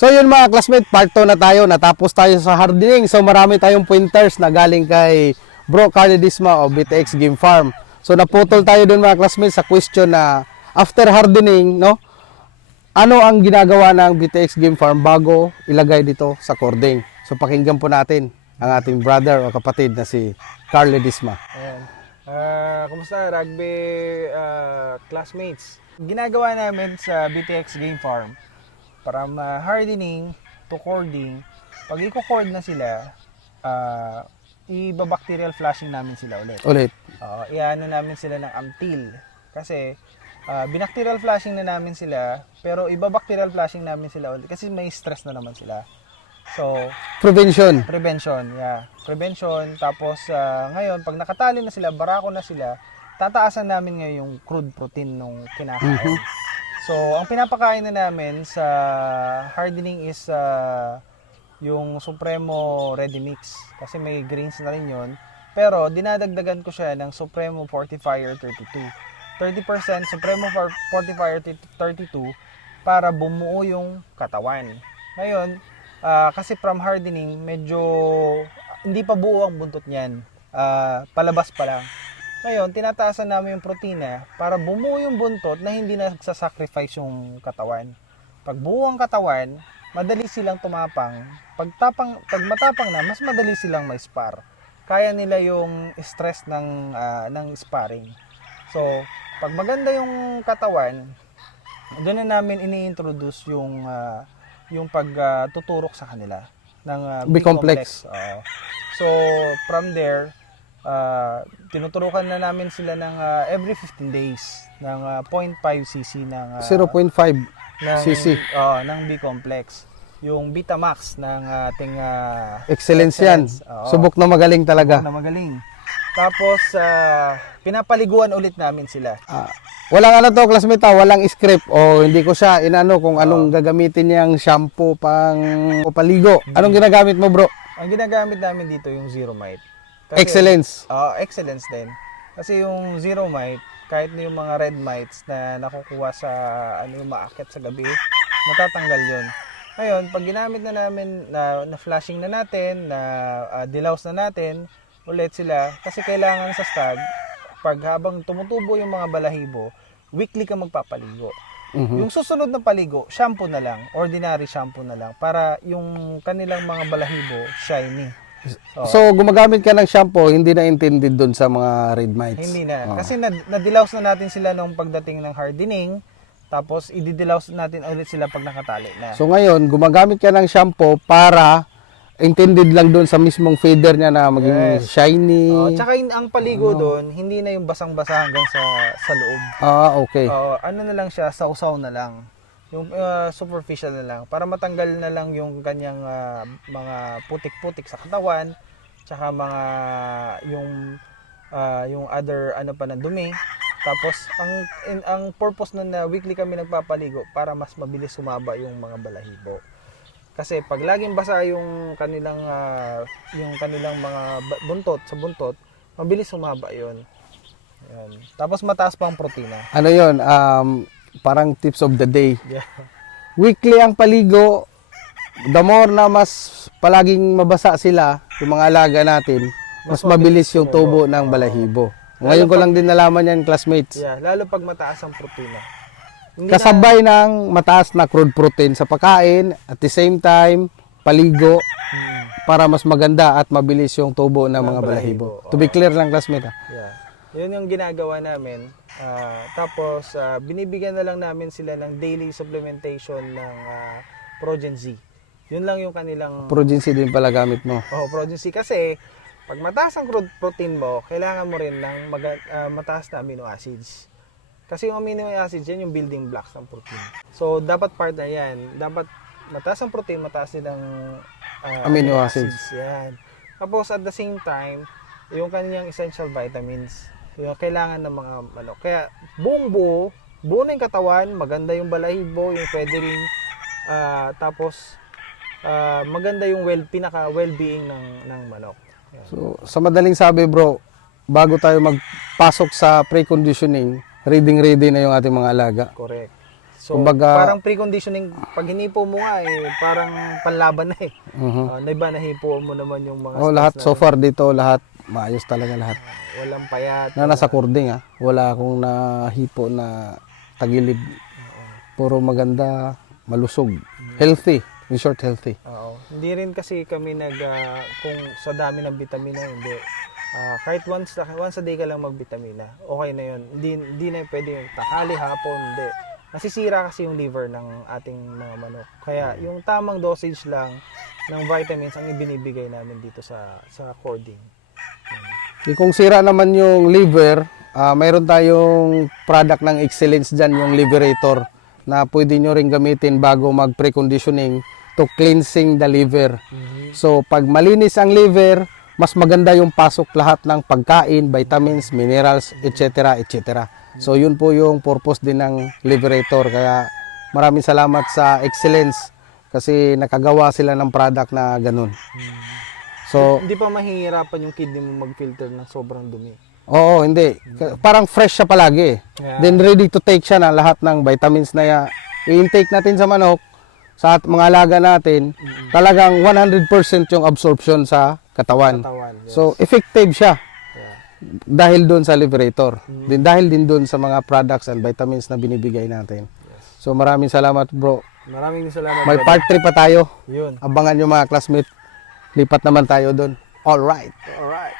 So yun mga classmate, part 2 na tayo. Natapos tayo sa hardening. So marami tayong pointers na galing kay Bro Carly Disma o BTX Game Farm. So naputol tayo dun mga classmate sa question na after hardening, no? Ano ang ginagawa ng BTX Game Farm bago ilagay dito sa cording? So pakinggan po natin ang ating brother o kapatid na si Carly Disma. Ayan. Kumusta rugby classmates? Ginagawa namin sa BTX Game Farm para hardening to cording. Pag i-cord na sila, i-bacterial flushing namin sila ulit. Iano namin sila ng Amtil. Kasi binacterial flushing na namin sila, pero iba-bacterial flushing namin sila ulit kasi may stress na naman sila. So, Prevention. yeah. Prevention. Tapos, ngayon, pag nakatali na sila, barako na sila, tataasan namin ngayon yung crude protein nung kinakain. So, ang pinapakain na namin sa hardening is yung Supremo Ready Mix. Kasi may greens na rin yun. Pero, dinadagdagan ko siya ng Supremo Fortifier 32. 30% Supremo Fortifier 32 para bumuo yung katawan. Ngayon, kasi from hardening, medyo hindi pa buo ang buntot niyan. Palabas pa lang. Ngayon, tinataasan namin yung protina para bumuo yung buntot na hindi na nagsasacrifice yung katawan. Pag buo ang katawan, madali silang tumapang. Pag matapang na, mas madali silang may spar. Kaya nila yung stress ng sparring. So, pag maganda yung katawan, doon na namin ini-introduce yung pagtuturok sa kanila ng B-complex. So, from there, tinuturukan na namin sila ng every 15 days ng 0.5 cc ng 0.5 cc ng B-complex. Yung Betamax ng ating excellence yan. Subok na magaling talaga. Na magaling. Tapos pinapaliguan ulit namin sila. Walang ano to, classmate, walang script o hindi ko siya inano kung anong gagamitin niyang shampoo o paligo. Anong ginagamit mo, bro? Ang ginagamit namin dito yung Zero Mite. Excellence. Excellence din. Kasi yung Zero Mite, kahit na yung mga red mites na nakukuha sa yung maakyat sa gabi, matatanggal yun. Ngayon, pag ginamit na namin na flashing na natin, na dilaws na natin, ulit sila, kasi kailangan sa stag, pag habang tumutubo yung mga balahibo, weekly ka magpapaligo. Yung susunod na paligo, shampoo na lang, ordinary shampoo na lang, para yung kanilang mga balahibo shiny. So, gumagamit ka ng shampoo, hindi na intended doon sa mga red mites? Hindi na. Kasi nadilaws na natin sila nung pagdating ng hardening, tapos ididilaws natin ulit sila pag nakatali na. So, ngayon, gumagamit ka ng shampoo para intended lang doon sa mismong feather niya na maging shiny. Tsaka ang paligo doon, hindi na yung basang-basa hanggang sa loob. Okay. Ano na lang siya, sausaw na lang. Yung superficial na lang. Para matanggal na lang yung kanyang mga putik-putik sa katawan. Tsaka mga yung other pa na dumi. Tapos, ang purpose nun na weekly kami nagpapaligo para mas mabilis sumaba yung mga balahibo. Kasi pag laging basa yung kanilang mga buntot, mabilis humaba 'yon. Ayan. Tapos mataas pa ang protina. Ano 'yon? Parang tips of the day. Yeah. Weekly ang paligo. The more na mas palaging mabasa sila, yung mga alaga natin, mas mabilis yung tubo ng balahibo. Ngayon ko lang din nalaman yan, classmates. Yeah, lalo pag mataas ang protina. Kasabay ng mataas na crude protein sa pagkain, at the same time, paligo para mas maganda at mabilis yung tubo ng mga balahibo. To be clear lang, classmate. Yeah. Yun yung ginagawa namin. Tapos, binibigyan na lang namin sila ng daily supplementation ng Progen Z. Yun lang yung kanilang... Progen C din pala gamit mo. Progen C. Kasi, pag mataas ang crude protein mo, kailangan mo rin ng mataas na amino acids. Kasi yung amino acids, yan yung building blocks ng protein. So, dapat part na yan. Dapat mataas ang protein, mataas din ang amino acids. Yan. Tapos, at the same time, yung kanyang essential vitamins, yung kailangan ng mga manok. Kaya, buo na yung katawan, maganda yung balahibo, yung feathering, tapos, maganda yung pinaka well-being ng manok. Yan. So, sa madaling sabi, bro, bago tayo magpasok sa pre-conditioning, ready na yung ating mga alaga. Correct. So, Kumbaga- parang preconditioning, pag hinipo mo nga parang panlaban na Naiba, nahipo mo naman yung mga Lahat steps so far dito, lahat maayos talaga lahat. walang payat. Na nasa cording wala akong nahipo na tagilid. Puro maganda, malusog, healthy, in short healthy. Oo. Hindi rin kasi kami kung sa dami ng vitamina, hindi. Kahit once a day ka lang magbitamina, okay na yun. Hindi na pwede yung takali, hapon, hindi. Nasisira kasi yung liver ng ating mga manok. Kaya yung tamang dosage lang ng vitamins ang ibinibigay namin dito sa cording. Kung sira naman yung liver, mayroon tayong product ng Excellence dyan, yung Liberator, na pwede nyo rin gamitin bago mag-preconditioning to cleansing the liver. So, pag malinis ang liver, mas maganda yung pasok lahat ng pagkain, vitamins, minerals, etc. etc. So, yun po yung purpose din ng Liberator. Kaya maraming salamat sa Excellence kasi nakagawa sila ng product na ganun. So, Hindi pa mahihirapan yung kidney mo mag-filter ng sobrang dumi. oo, hindi. Parang fresh siya palagi. Yeah. Then ready to take siya na lahat ng vitamins na i-intake natin sa manok, sa mga alaga natin, talagang 100% yung absorption sa katawan. Yes. So, effective siya Yeah. dahil doon sa Liberator. Then dahil din doon sa mga products and vitamins na binibigay natin. So, maraming salamat, bro. Maraming salamat. May brother. part 3 pa tayo. Yun. Abangan nyo mga classmate. Lipat naman tayo doon. All right. Alright.